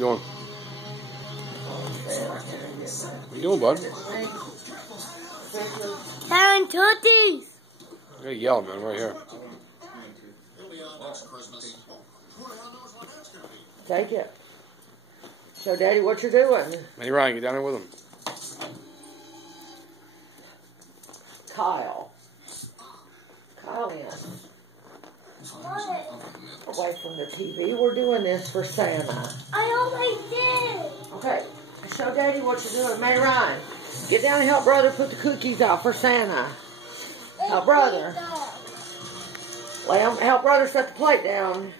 doing? What you doing, bud? Having tooties. You gotta yell, man, right here. Take it. Show Daddy what you're doing. Hey, Ryan, get down there with him. Kyle. Kyle in. Away from the TV. We're doing this for Santa. I always did. Okay. Show Daddy what you're doing. May Ryan, get down and help Brother put the cookies out for Santa. Help Brother. Help Brother set the plate down.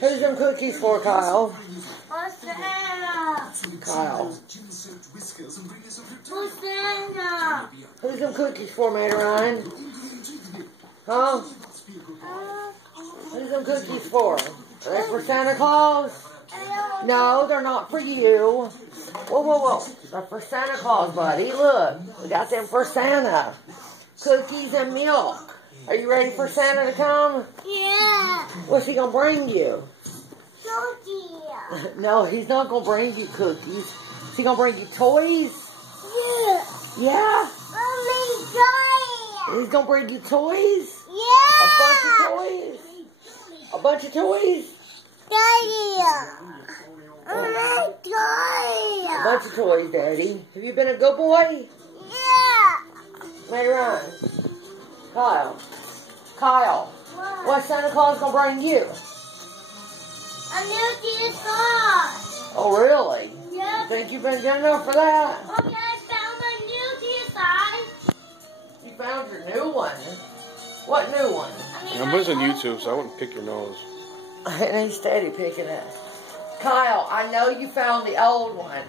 Who's them cookies for, Kyle? For Santa. Kyle. For Santa. Who's them cookies for, May Ryan? Huh? Who's them cookies for? Are they for Santa Claus? No, they're not for you. Whoa, whoa, whoa. They're for Santa Claus, buddy. Look, we got them for Santa. Cookies and milk. Are you ready for Santa to come? Yeah. What's he going to bring you? Cookies. No, he's not going to bring you cookies. Is he going to bring you toys? Yeah. Yeah? Mommy, toys. He's going to bring you toys? Yeah. A bunch of toys? A bunch of toys? Daddy. Mommy, toys. A bunch of toys, Daddy. Have you been a good boy? Yeah. May Ryan. Kyle. What's Santa Claus going to bring you? A new DS5. Oh, really? Yeah. You think you've been good enough for that? Okay, I found a new DS5. You found your new one. What new one? I'm listening to YouTube, so I wouldn't pick your nose. And he's steady picking it. Kyle, I know you found the old one.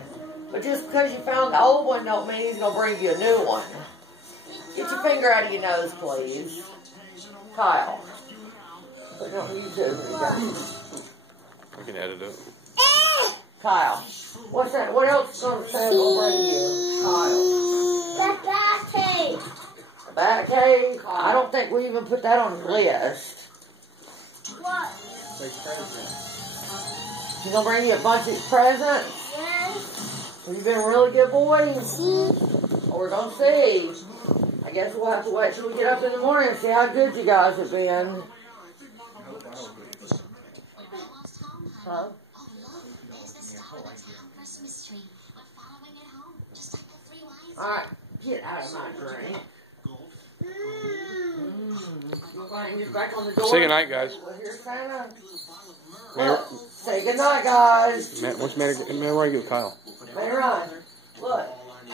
But just because you found the old one don't mean he's going to bring you a new one. Get your finger out of your nose, please. Kyle. Put it on YouTube. I can edit it. Kyle. What's that? What else is going to say will bring you? Kyle. The battery. A bat cave? I don't think we even put that on the list. What? He's going to bring you a bunch of presents? Yes. Have you been a really good boy? Well, we're going to see. I guess we'll have to wait till we get up in the morning and see how good you guys have been. Huh? Alright, get out of my drink. Get back on the door. Say goodnight, guys. Well, here's Santa. May, Look, say goodnight, guys. what's May Ryan give Kyle? May Ryan, look.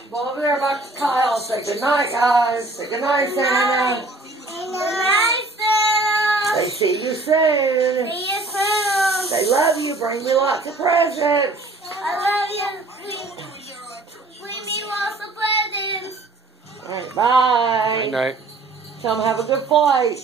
Go over there back to Kyle. Say goodnight, guys. Say goodnight, Santa. Good night, Santa. They see you soon. See you soon. They love you. Bring me lots of presents. I love you. Bring me lots of presents. All right, bye. Night night. Tell them have a good flight.